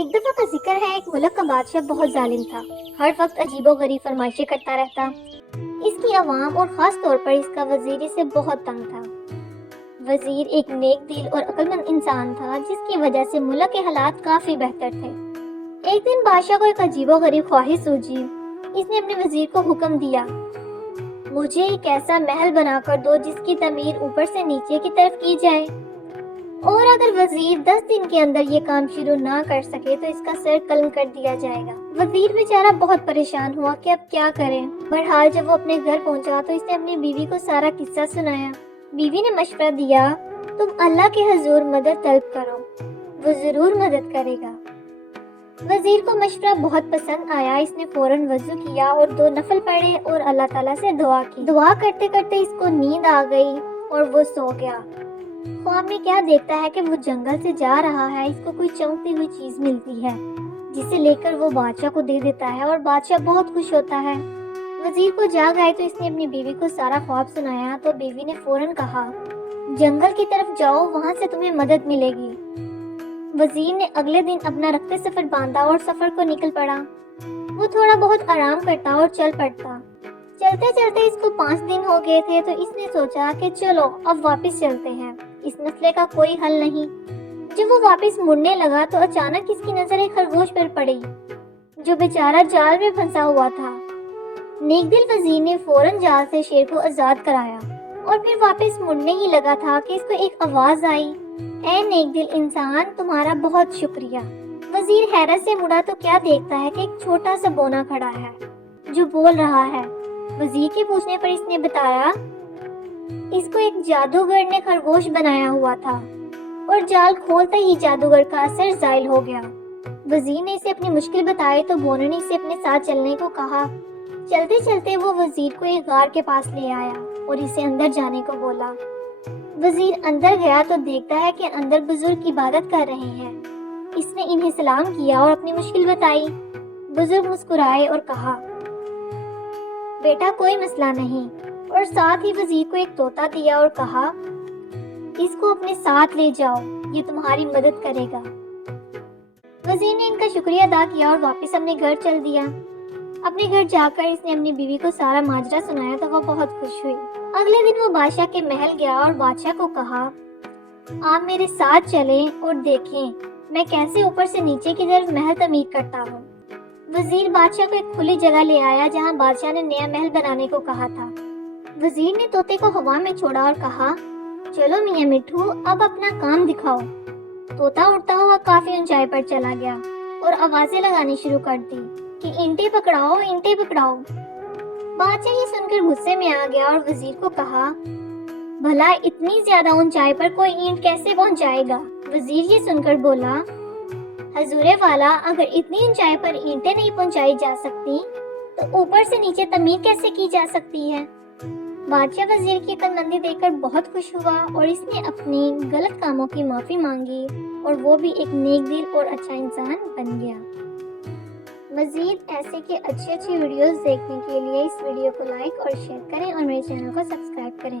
ایک دفعہ کا ذکر ہے، ایک ملک کا بادشاہ بہت ظالم تھا۔ ہر وقت عجیب و غریب فرمائشیں کرتا رہتا۔ اس کی عوام اور خاص طور پر اس کا وزیر اسے بہت تنگ تھا۔ وزیر ایک نیک دل اور عقل مند انسان تھا، جس کی وجہ سے ملک کے حالات کافی بہتر تھے۔ ایک دن بادشاہ کو ایک عجیب و غریب خواہش سوچی۔ اس نے اپنے وزیر کو حکم دیا، مجھے ایک ایسا محل بنا کر دو جس کی تعمیر اوپر سے نیچے کی طرف کی جائے، اور اگر وزیر 10 دن کے اندر یہ کام شروع نہ کر سکے تو اس کا سر قلم کر دیا جائے گا۔ وزیر بیچارہ بہت پریشان ہوا کہ اب کیا کرے۔ بہرحال جب وہ اپنے گھر پہنچا تو اس نے اپنی بیوی کو سارا قصہ سنایا۔ بیوی نے مشورہ دیا، تم اللہ کے حضور مدد طلب کرو، وہ ضرور مدد کرے گا۔ وزیر کو مشورہ بہت پسند آیا۔ اس نے فوراً وضو کیا اور 2 نفل پڑھے اور اللہ تعالیٰ سے دعا کی۔ دعا کرتے کرتے اس کو نیند آ گئی اور وہ سو گیا۔ خواب میں کیا دیکھتا ہے کہ وہ جنگل سے جا رہا ہے۔ اس کو کوئی چمکتی ہوئی چیز ملتی ہے جسے لے کر وہ بادشاہ کو دے دیتا ہے اور بادشاہ بہت خوش ہوتا ہے۔ وزیر کو جاگ آئے تو اس نے اپنی بیوی کو سارا خواب سنایا تو بیوی نے فوراً کہا، جنگل کی طرف جاؤ، وہاں سے تمہیں مدد ملے گی۔ وزیر نے اگلے دن اپنا رخت سفر باندھا اور سفر کو نکل پڑا۔ وہ تھوڑا بہت آرام کرتا اور چل پڑتا۔ چلتے چلتے اس کو 5 دن ہو گئے تھے تو اس نے سوچا کہ چلو اب واپس چلتے ہیں، اس مسئلے کا کوئی حل نہیں۔ جب وہ واپس مڑنے لگا تو اچانک اس کی نظر ایک خرگوش پر پڑی جو بیچارہ جال میں پھنسا ہوا تھا۔ نیک دل وزیر نے فوراً جال سے شیر کو آزاد کرایا اور پھر واپس مڑنے ہی لگا تھا کہ اس کو ایک آواز آئی، اے نیک دل انسان، تمہارا بہت شکریہ۔ وزیر حیرت سے مڑا تو کیا دیکھتا ہے کہ ایک چھوٹا سا بونا کھڑا ہے جو بول رہا ہے۔ وزیر کے پوچھنے پر اس نے بتایا، اس کو ایک جادوگر نے خرگوش بنایا ہوا تھا اور جال کھولتے ہی جادوگر کا اثر زائل ہو گیا۔ وزیر نے اسے اپنی مشکل بتائی تو بونے نے اسے اپنے ساتھ چلنے کو کہا۔ چلتے چلتے وہ وزیر کو ایک غار کے پاس لے آیا اور اسے اندر جانے کو بولا۔ وزیر اندر گیا تو دیکھتا ہے کہ اندر بزرگ عبادت کر رہے ہیں۔ اس نے انہیں سلام کیا اور اپنی مشکل بتائی۔ بزرگ مسکرائے اور کہا، بیٹا کوئی مسئلہ نہیں، اور ساتھ ہی وزیر کو ایک طوطا دیا اور کہا، اس کو اپنے ساتھ لے جاؤ، یہ تمہاری مدد کرے گا۔ وزیر نے ان کا شکریہ ادا کیا اور واپس اپنے گھر چل دیا۔ اپنے گھر جا کر اس نے اپنی بیوی کو سارا ماجرا سنایا تو وہ بہت خوش ہوئی۔ اگلے دن وہ بادشاہ کے محل گیا اور بادشاہ کو کہا، آپ میرے ساتھ چلیں اور دیکھیں میں کیسے اوپر سے نیچے کی طرف محل تعمیر کرتا ہوں۔ وزیر بادشاہ کو ایک کھلی جگہ لے آیا جہاں بادشاہ نے نیا محل بنانے کو کہا تھا۔ وزیر نے طوطے کو ہوا میں چھوڑا اور کہا، چلو میاں مٹھو اب اپنا کام دکھاؤ۔ طوطا اڑتا ہوا کافی اونچائی پر چلا گیا اور آوازیں لگانی شروع کر دی کہ اینٹیں پکڑاؤ، اینٹیں پکڑاؤ۔ بادشاہ یہ سن کر غصے میں آ گیا اور وزیر کو کہا، بھلا اتنی زیادہ اونچائی پر کوئی اینٹ کیسے پہنچ جائے گا؟ وزیر یہ سن کر بولا، حضور والا، اگر اتنی اونچائی پر اینٹیں نہیں پہنچائی جا سکتی تو اوپر سے نیچے تعمیر کیسے کی جا سکتی ہے؟ بادشاہ وزیر کی عقل مندی دیکھ کر بہت خوش ہوا اور اس نے اپنی غلط کاموں کی معافی مانگی اور وہ بھی ایک نیک دل اور اچھا انسان بن گیا۔ مزید ایسے کے اچھے ویڈیوز دیکھنے کے لیے اس ویڈیو کو لائک اور شیئر کریں اور میرے چینل کو سبسکرائب کریں۔